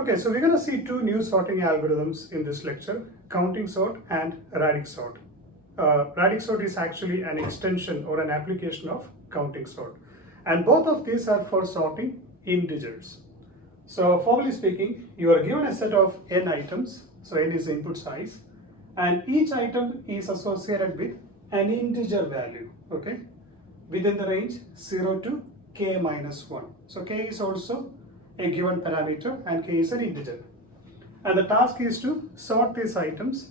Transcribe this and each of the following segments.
Okay, so we're going to see two new sorting algorithms in this lecture, counting sort and Radix sort. Radix sort is actually an extension or an application of counting sort. And both of these are for sorting integers. So formally speaking, you are given a set of n items, so n is the input size, and each item is associated with an integer value, okay, within the range 0 to k minus 1. So k is also a given parameter and k is an integer. And the task is to sort these items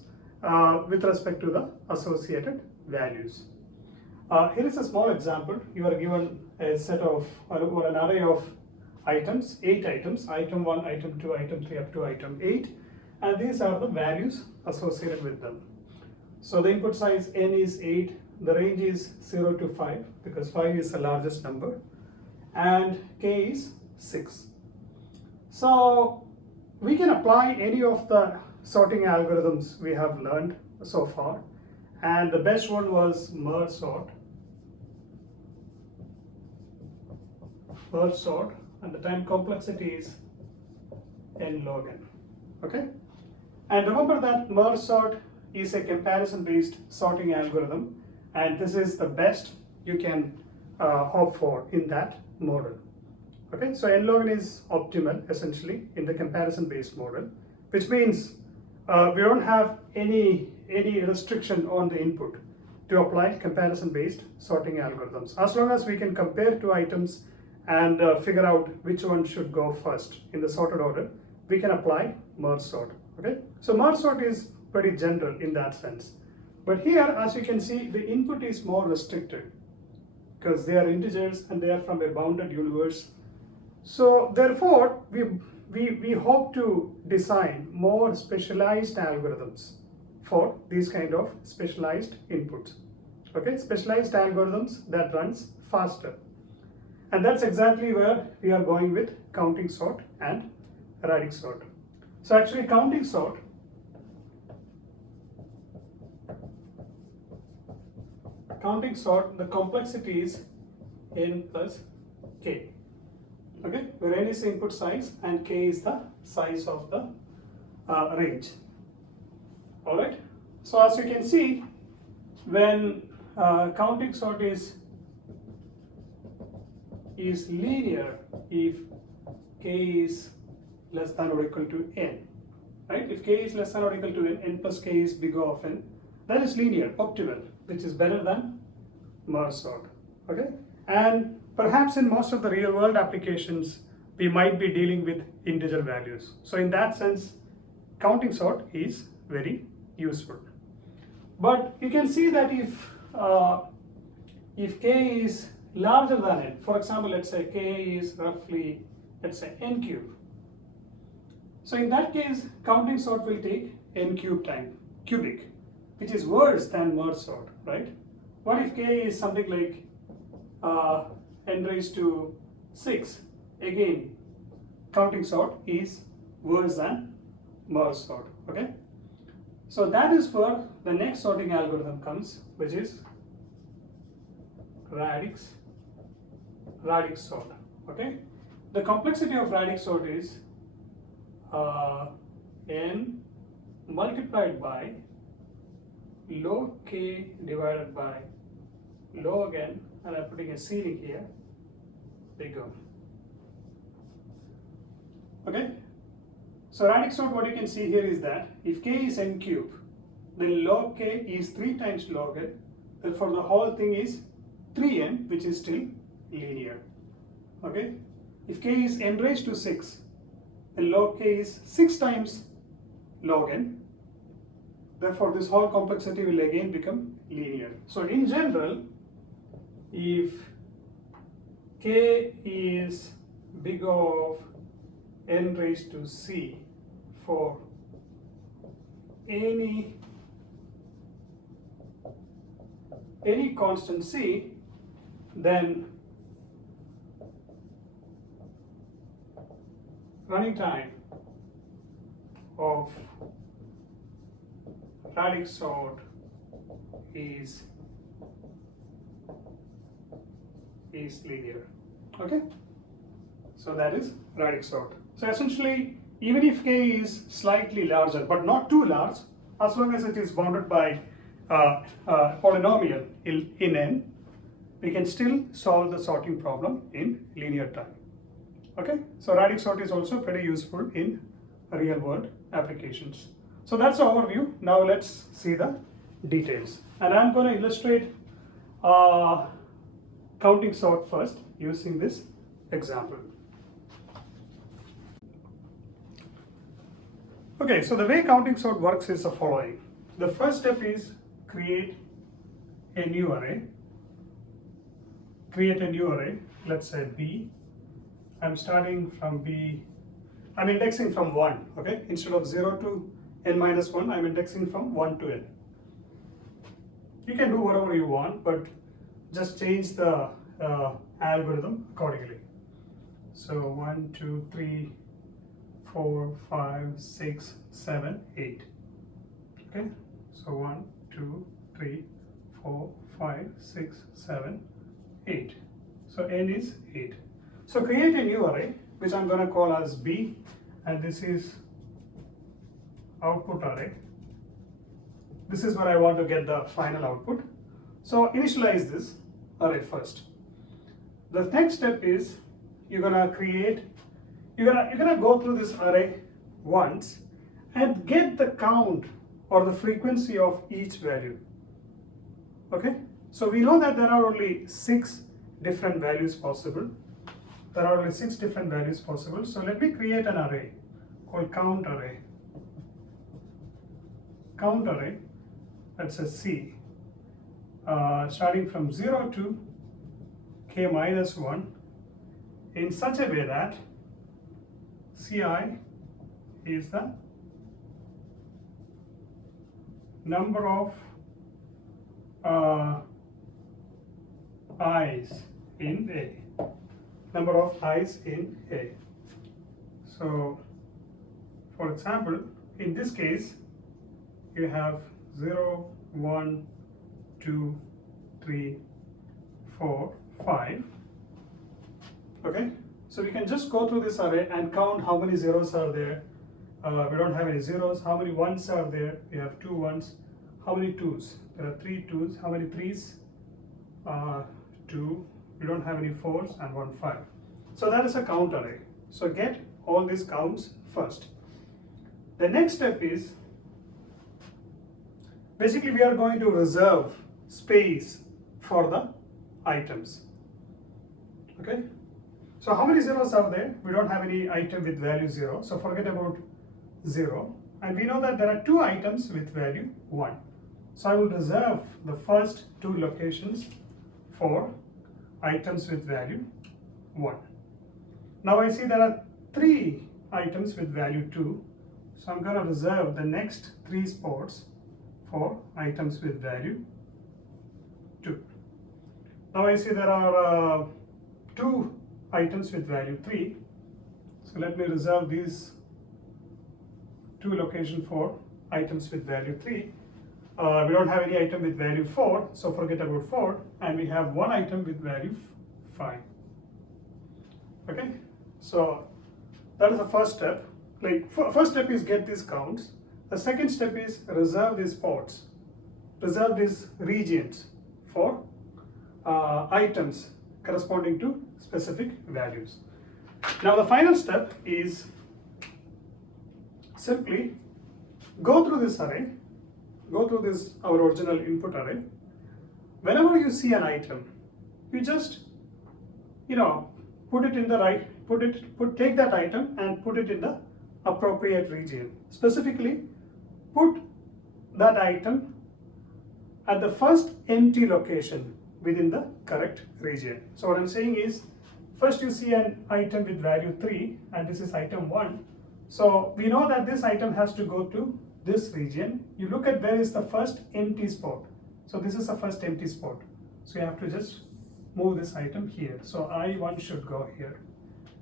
with respect to the associated values. Here is a small example. You are given a set of or an array of items, 8 items, item 1, item 2, item 3 up to item 8, and these are the values associated with them. So the input size n is 8, the range is 0 to 5 because 5 is the largest number, and k is 6. So we can apply any of the sorting algorithms we have learned so far, and the best one was merge sort. Merge sort, and the time complexity is n log n. Okay, and remember that merge sort is a comparison based sorting algorithm, and this is the best you can hope for in that model. Okay, so n log n is optimal essentially in the comparison based model, which means we don't have any restriction on the input to apply comparison based sorting algorithms. As long as we can compare two items and figure out which one should go first in the sorted order, we can apply merge sort. Okay, so merge sort is pretty general in that sense, but here, as you can see, the input is more restricted because they are integers and they are from a bounded universe. So therefore we hope to design more specialized algorithms for these kind of specialized inputs. Okay, specialized algorithms that runs faster. And that's exactly where we are going with counting sort and Radix sort. So actually counting sort the complexity is n plus k. Okay, where n is the input size and k is the size of the range. All right. So as you can see, when counting sort is linear if k is less than or equal to n, right? If k is less than or equal to n, n plus k is bigger of n, that is linear, optimal, which is better than merge sort. Okay, and perhaps in most of the real world applications, we might be dealing with integer values. So in that sense, counting sort is very useful. But you can see that if k is larger than n, for example, let's say k is roughly, let's say n cube. So in that case, counting sort will take n cube time, cubic, which is worse than merge sort, right? What if k is something like n raised to 6? Again, counting sort is worse than merge sort, okay? So that is where the next sorting algorithm comes, which is Radix sort, okay? The complexity of Radix sort is n multiplied by log k divided by log n, and I'm putting a ceiling here, big O. Okay? So Radix sort, what you can see here is that if k is n cube, then log k is 3 times log n, therefore the whole thing is 3n, which is still linear. Okay? If k is n raised to 6, then log k is 6 times log n, therefore this whole complexity will again become linear. So in general, if k is big of n raised to c for any constant c, then running time of Radix sort is linear. Okay, so that is Radix sort. So essentially, even if k is slightly larger, but not too large, as long as it is bounded by polynomial in n, we can still solve the sorting problem in linear time. Okay, so radix sort is also pretty useful in real world applications. So that's the overview. Now let's see the details. And I'm going to illustrate counting sort first using this example. Okay, so the way counting sort works is the following. The first step is create a new array. Create a new array, let's say B. I'm starting from B, I'm indexing from 1, okay? Instead of 0 to n minus 1, I'm indexing from 1 to n. You can do whatever you want, but just change the algorithm accordingly. So 1, 2, 3, 4, 5, 6, 7, 8. Okay, so 1, 2, 3, 4, 5, 6, 7, 8. So n is 8. So create a new array, which I'm going to call as B, and this is output array. This is where I want to get the final output. So initialize this array first. The next step is you're gonna go through this array once and get the count or the frequency of each value. Okay, so we know that there are only 6 different values possible. There are only 6 different values possible. So let me create an array called count array. Count array, that's a C, starting from 0 to k minus 1 in such a way that Ci is the number of i's in A. Number of i's in A. So, for example, in this case, you have 0, 1, 2, 3, 4, 5. Okay, so we can just go through this array and count how many zeros are there. We don't have any zeros. How many ones are there? We have 2 ones. How many twos? There are 3 twos. How many threes? 2. We don't have any 4s and 1 5. So that is a count array. So get all these counts first. The next step is basically we are going to reserve space for the items. Okay, so how many zeros are there? We don't have any item with value 0, so forget about 0. And we know that there are 2 items with value 1. So I will reserve the first 2 locations for items with value 1. Now I see there are 3 items with value 2. So I'm going to reserve the next 3 spots for items with value 2. Now I see there are 2 items with value 3. So let me reserve these 2 locations for items with value 3. We don't have any item with value 4, so forget about 4, and we have 1 item with value 5. Okay, so that is the first step. First step is get these counts. The second step is reserve these spots, reserve these regions for items corresponding to specific values. Now the final step is simply go through this array, go through this our original input array. Whenever you see an item, you just put it in the right, take that item and put it in the appropriate region. Specifically, put that item at the first empty location within the correct region. So what I'm saying is, first you see an item with value 3 and this is item 1. So we know that this item has to go to this region. You look at where is the first empty spot. So this is the first empty spot. So you have to just move this item here. So I1 should go here.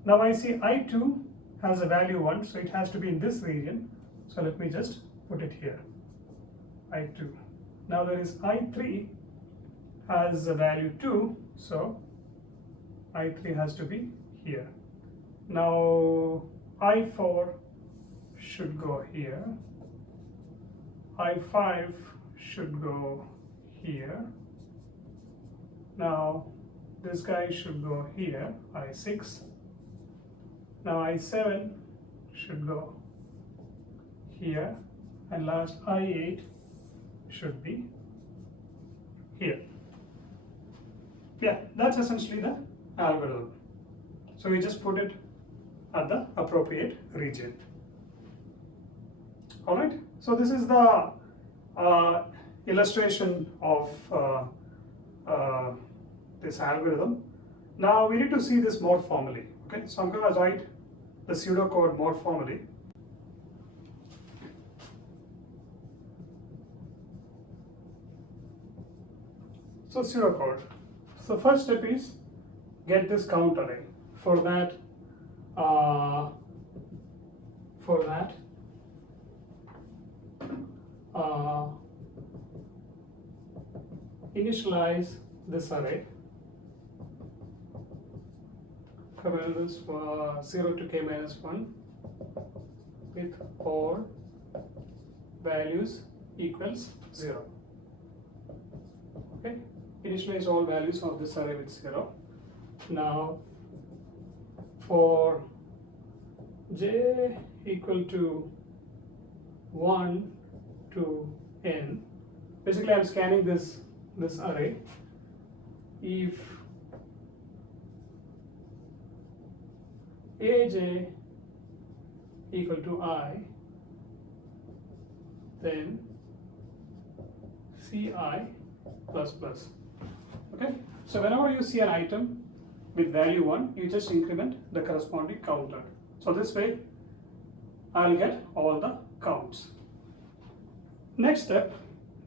Now I see I2 has a value 1, so it has to be in this region. So let me just put it here, I2. Now there is I3 has a value 2, so I3 has to be here. Now I4 should go here, I5 should go here. Now this guy should go here, I6. Now I7 should go here, and last I8 should be here. Yeah, that's essentially the algorithm. So we just put it at the appropriate region. All right, so this is the illustration of this algorithm. Now we need to see this more formally. Okay, so I'm going to write the pseudocode more formally. So pseudocode. So first step is get this count array. For that, initialize this array. Values 0 to k minus 1 with all values equals 0. Okay, initialize all values of this array with 0. Now for j equal to 1 to n, basically I'm scanning this array. If aj equal to I, then ci plus plus. Okay, so whenever you see an item with value 1, you just increment the corresponding counter. So this way I'll get all the counts. Next step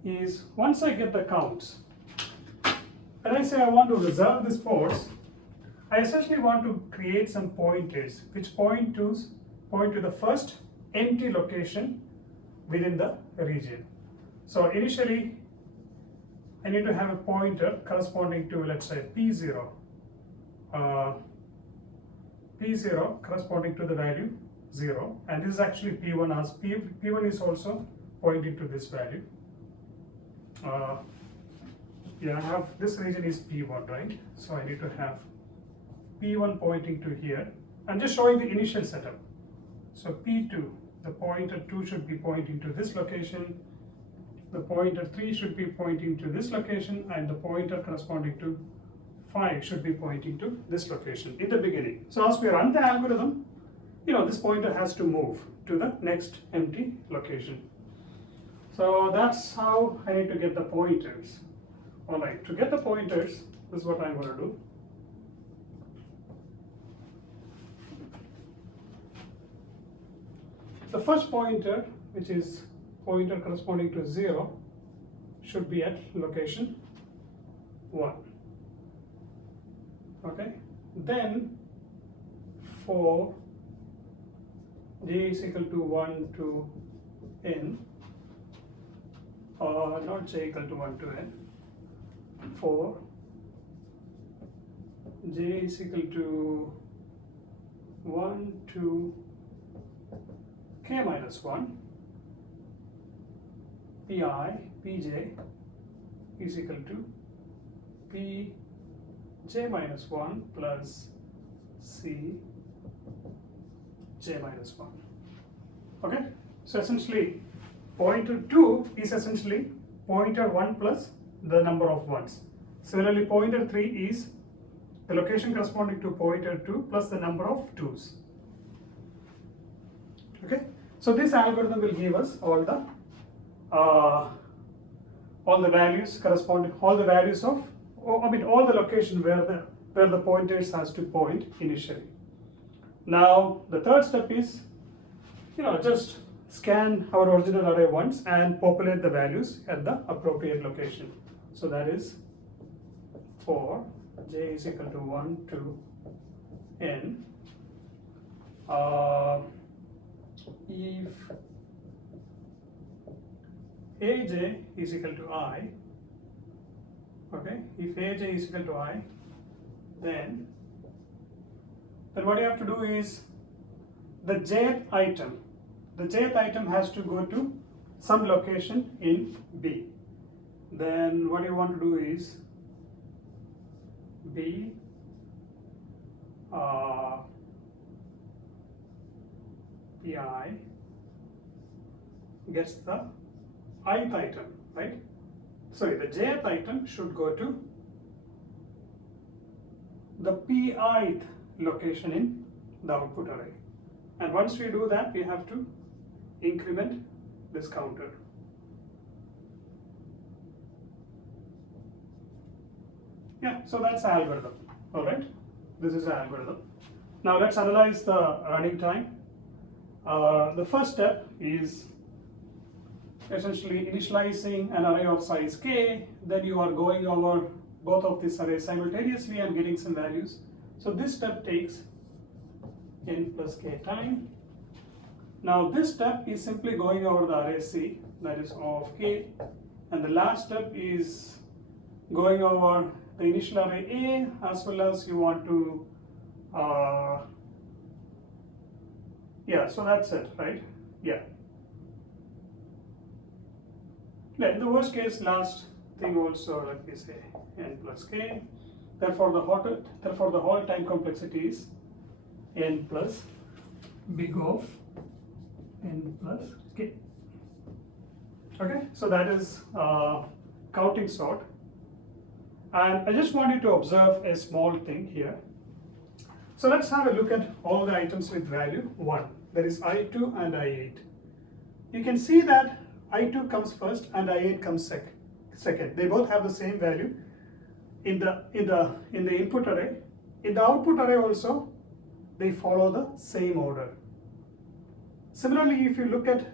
is, once I get the counts, when I say I want to reserve these ports, I essentially want to create some pointers which point to the first empty location within the region. So initially I need to have a pointer corresponding to, let's say, P0. P0 corresponding to the value 0, and this is actually P1 as P1 is also pointing to this value. Yeah, I have this region is P1, right? So I need to have P1 pointing to here. I'm just showing the initial setup. So P2, the pointer 2 should be pointing to this location, the pointer 3 should be pointing to this location, and the pointer corresponding to 5 should be pointing to this location in the beginning. So as we run the algorithm, this pointer has to move to the next empty location. So that's how I need to get the pointers. All right, to get the pointers, this is what I'm going to do. The first pointer, which is pointer corresponding to 0, should be at location 1. Okay, then for j is equal to 1 to n, or not j equal to 1 to n, for j is equal to 1 to k minus 1, pj is equal to pj minus 1 plus cj minus 1. Okay, so essentially pointer 2 is essentially pointer 1 plus the number of ones. Similarly, pointer 3 is the location corresponding to pointer 2 plus the number of 2's. Okay, so this algorithm will give us all the values corresponding, all the values of, all the location where the pointers has to point initially. Now the third step is, just scan our original array once and populate the values at the appropriate location. So that is for j is equal to 1 to n. If aj is equal to I, okay, if aj is equal to I, then what you have to do is the jth item the jth item has to go to some location in B. Then what you want to do is B PI gets the ith item, right? Sorry, the jth item should go to the pith location in the output array. And once we do that, we have to increment this counter. Yeah, so that's the algorithm. All right, this is the algorithm. Now let's analyze the running time. The first step is essentially initializing an array of size k. Then you are going over both of these arrays simultaneously and getting some values. So this step takes n plus k time. Now this step is simply going over the array C, that is O of k, and the last step is going over the initial array A, as well as you want to yeah, so that's it, right? Yeah, in the worst case, last thing also, let me say n plus k. Therefore the whole time complexity is n plus big of n plus k. Okay, so that is counting sort. And I just want you to observe a small thing here. So let's have a look at all the items with value 1. There is I2 and I8. You can see that I2 comes first and I8 comes second. They both have the same value in the input array. In the output array also, they follow the same order. Similarly, if you look at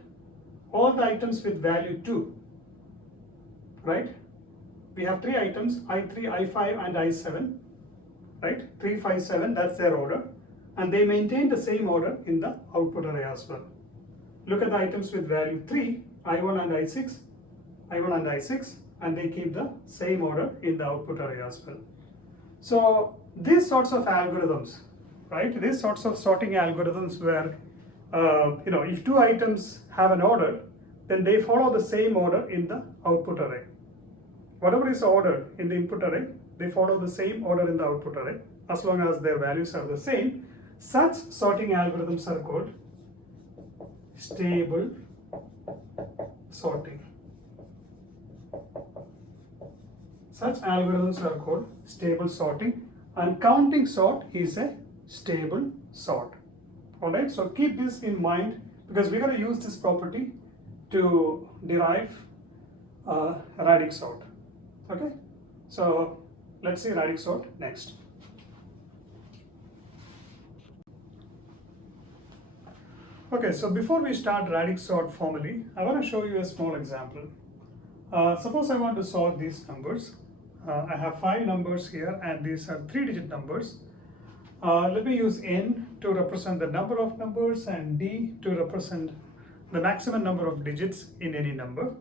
all the items with value 2, right? We have 3 items, I3, I5 and I7, right? 3, 5, 7, that's their order. And they maintain the same order in the output array as well. Look at the items with value 3, I1 and I6, and they keep the same order in the output array as well. So these sorts of algorithms, right? These sorts of sorting algorithms where, if 2 items have an order, then they follow the same order in the output array. Whatever is ordered in the input array, they follow the same order in the output array, as long as their values are the same. Such sorting algorithms are called stable sorting. Such algorithms are called stable sorting, and counting sort is a stable sort. Alright, so keep this in mind, because we're going to use this property to derive Radix sort. Okay, so let's see Radix sort next. Okay, so before we start Radix sort formally, I want to show you a small example. Suppose I want to sort these numbers. I have 5 numbers here, and these are 3-digit numbers. Let me use n to represent the number of numbers and d to represent the maximum number of digits in any number.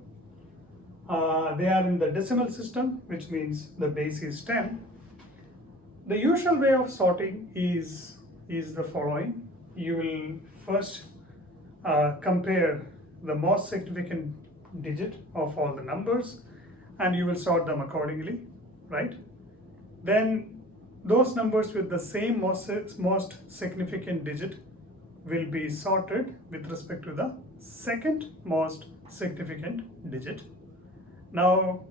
They are in the decimal system, which means the base is 10. The usual way of sorting is the following. You will first compare the most significant digit of all the numbers, and you will sort them accordingly, right? Then those numbers with the same most significant digit will be sorted with respect to the second most significant digit. Now,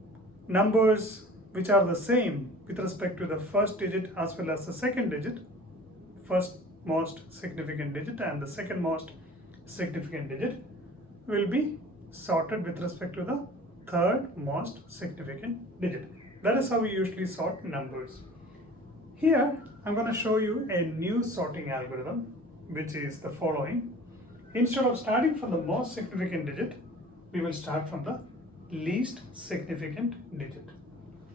numbers which are the same with respect to the first digit as well as the second digit, first most significant digit and the second most significant digit, will be sorted with respect to the third most significant digit. That is how we usually sort numbers. Here, I'm going to show you a new sorting algorithm, which is the following. Instead of starting from the most significant digit, we will start from the least significant digit.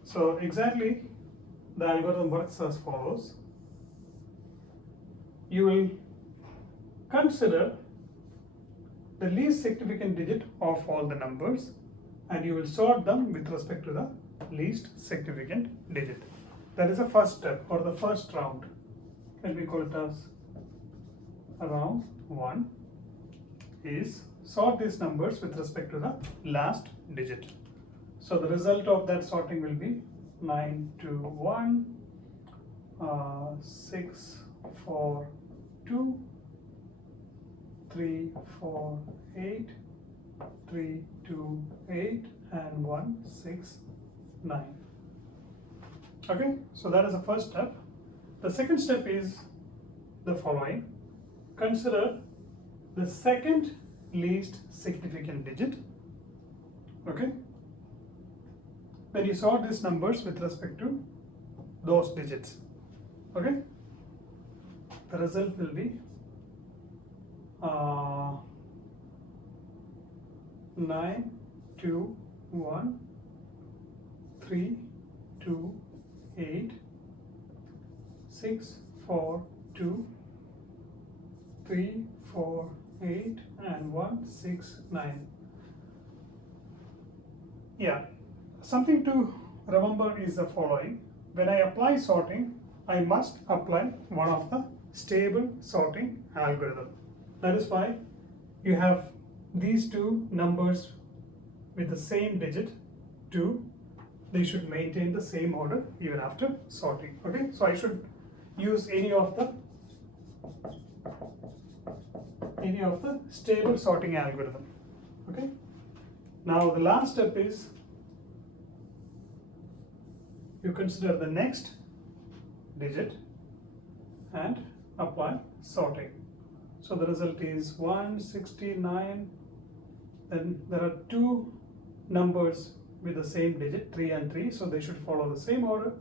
So exactly the algorithm works as follows. You will consider the least significant digit of all the numbers, and you will sort them with respect to the least significant digit. That is the first step, or the first round. Let me call it as round 1. is sort these numbers with respect to the last digit. So the result of that sorting will be 9 to 1, 6, 4, 2, 3, 4, 8, 3, 2, 8, and 1, 6, 9. Okay, so that is the first step. The second step is the following. Consider the second least significant digit. Okay, then you sort these numbers with respect to those digits. Okay, the result will be 9, 2, 1, 3, 2, 8, 6, 4, 2, 3, 4, 8, and 1, 6, 9. Yeah, something to remember is the following. When I apply sorting, I must apply one of the stable sorting algorithm. That is why you have these two numbers with the same digit 2. They should maintain the same order even after sorting. Okay, so I should use any of the stable sorting algorithm. Okay, now the last step is you consider the next digit and apply sorting. So the result is 169. Then there are two numbers with the same digit, 3 and 3, so they should follow the same order.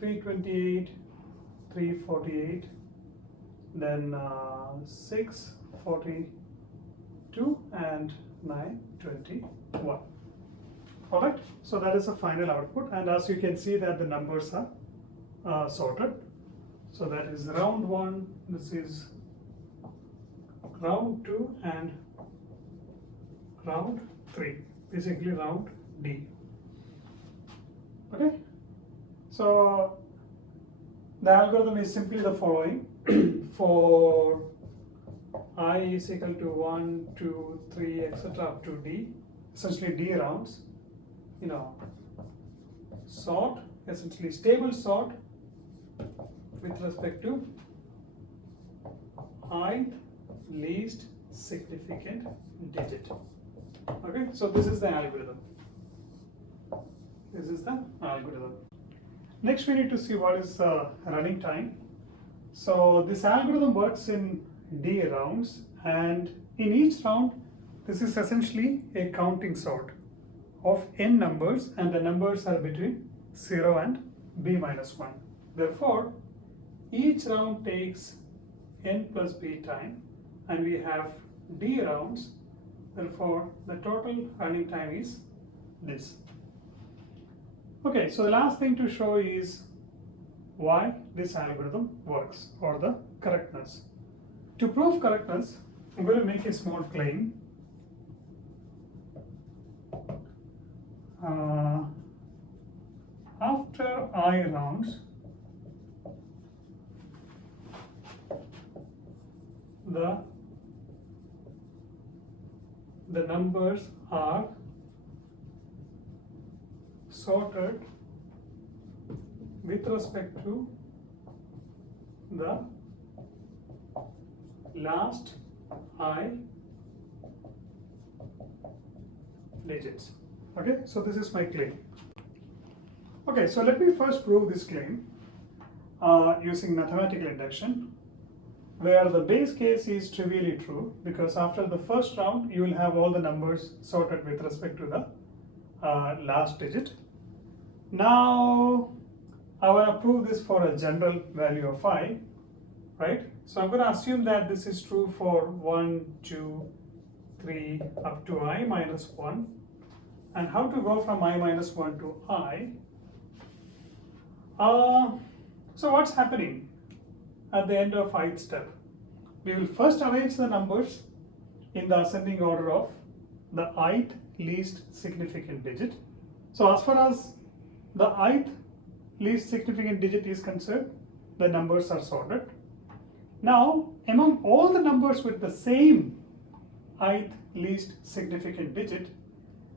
328, 348, then 642, and 921. Alright, so that is the final output, and as you can see that the numbers are sorted. So that is round 1, this is round 2, and round 3, basically round D. Okay, so the algorithm is simply the following. For I is equal to 1, 2, 3, etc. up to D, essentially D rounds, sort, essentially stable sort with respect to ith least significant digit. Okay, so this is the algorithm. This is the algorithm. Next we need to see what is running time. So this algorithm works in D rounds, and in each round this is essentially a counting sort of n numbers, and the numbers are between 0 and b minus 1. Therefore, each round takes n plus b time, and we have D rounds. Therefore, the total running time is this. Okay, so the last thing to show is why this algorithm works, or the correctness. To prove correctness, I'm going to make a small claim. After I rounds, the numbers are sorted with respect to the last I digits. Okay, so this is my claim. Okay, so let me first prove this claim using mathematical induction, where the base case is trivially true, because after the first round you will have all the numbers sorted with respect to the last digit. Now I want to prove this for a general value of I, right? So I'm going to assume that this is true for 1, 2, 3 up to I minus 1. And how to go from I minus 1 to I? So what's happening at the end of ith step? We will first arrange the numbers in the ascending order of the ith least significant digit. So as far as the ith least significant digit is concerned, the numbers are sorted. Now, among all the numbers with the same ith least significant digit,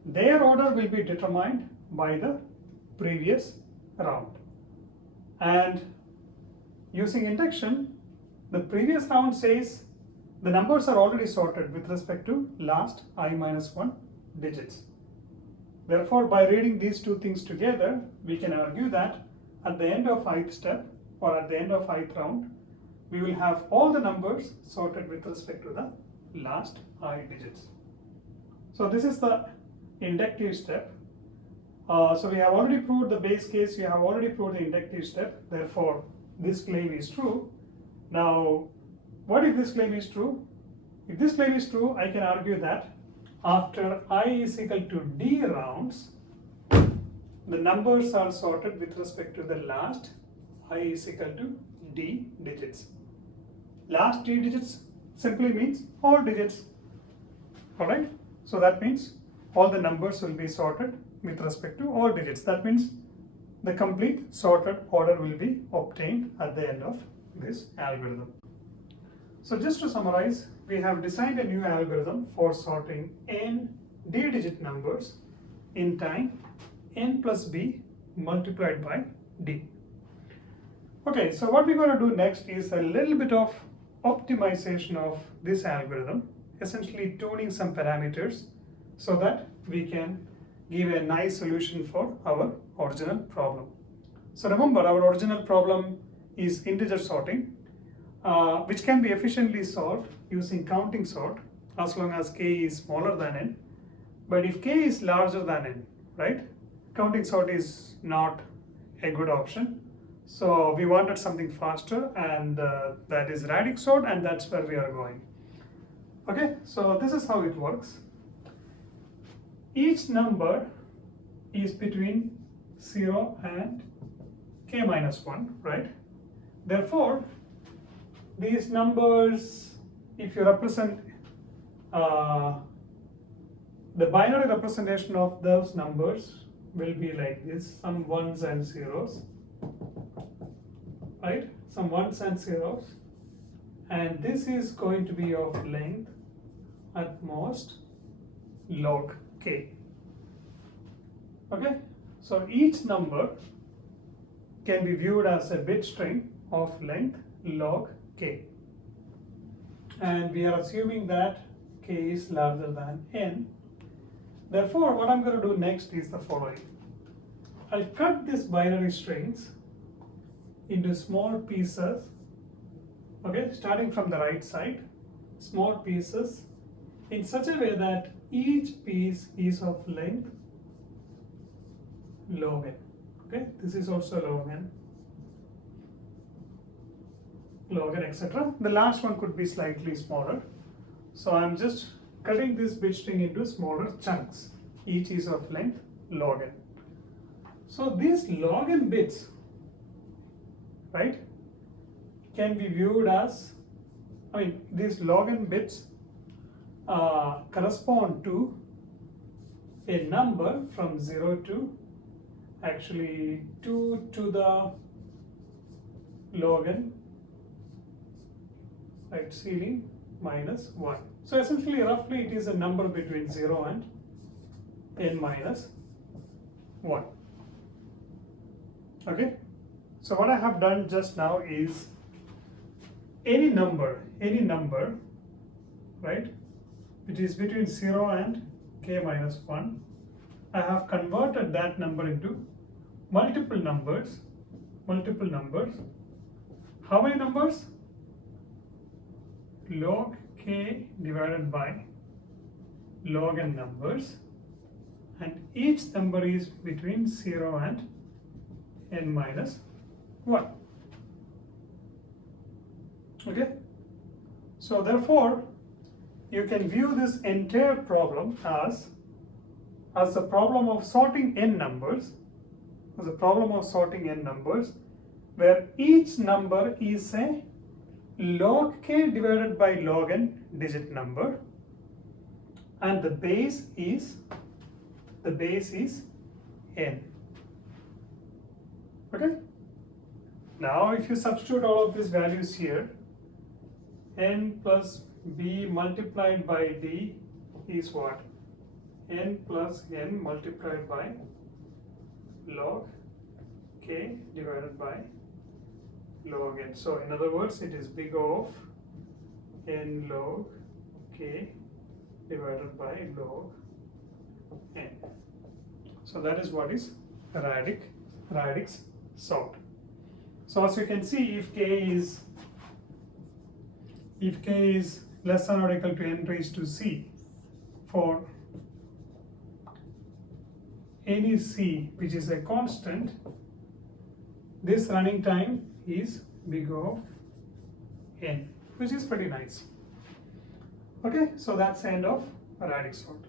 their order will be determined by the previous round. And using induction, the previous round says the numbers are already sorted with respect to last I minus 1 digits. Therefore, by reading these two things together, we can argue that at the end of ith step or at the end of ith round, we will have all the numbers sorted with respect to the last I digits. So this is the inductive step. So we have already proved the base case, we have already proved the inductive step, therefore this claim is true. Now, what if this claim is true? If this claim is true, I can argue that after I is equal to D rounds, the numbers are sorted with respect to the last I is equal to D digits. Last D digits simply means all digits. Alright? So that means all the numbers will be sorted with respect to all digits. That means the complete sorted order will be obtained at the end of this algorithm. So just to summarize, we have designed a new algorithm for sorting n d-digit numbers in time n plus b multiplied by d. Okay, so what we're going to do next is a little bit of optimization of this algorithm, essentially tuning some parameters so that we can give a nice solution for our original problem. So remember, our original problem is integer sorting, which can be efficiently solved using counting sort as long as k is smaller than n. But if k is larger than n, right, counting sort is not a good option. So we wanted something faster, and that is Radix sort, and that's where we are going. Okay, so this is how it works. Each number is between 0 and k minus 1, right? Therefore, these numbers, if you represent the binary representation of those numbers will be like this, some ones and zeros, right? Some ones and zeros, and this is going to be of length at most log k. Okay, so each number can be viewed as a bit string of length log k, and we are assuming that k is larger than n. Therefore, what I'm going to do next is the following. I'll cut these binary strings into small pieces, okay, starting from the right side, small pieces in such a way that each piece is of length log n. Okay, this is also log n, etc. The last one could be slightly smaller. So I'm just cutting this bit string into smaller chunks. Each is of length log n. So these log n bits, right, can be viewed as, these log n bits correspond to a number from 0 to actually 2 to the log n, right, ceiling minus 1. So essentially, roughly, it is a number between 0 and n minus 1. Okay, so what I have done just now is any number, right, which is between 0 and k minus 1, I have converted that number into multiple numbers. How many numbers? Log k divided by log n numbers, and each number is between 0 and n minus 1. Okay, so therefore you can view this entire problem as the problem of sorting n numbers, where each number is a log k divided by log n digit number, and the base is n. Okay, now if you substitute all of these values here, n plus b multiplied by d is what? N plus n multiplied by log k divided by log n. So in other words, it is big O of n log k divided by log n. So that is what is radix sort. So as you can see, if k is less than or equal to n raised to c for any c which is a constant, this running time is big O of n, which is pretty nice. Okay, so that's the end of radix sort.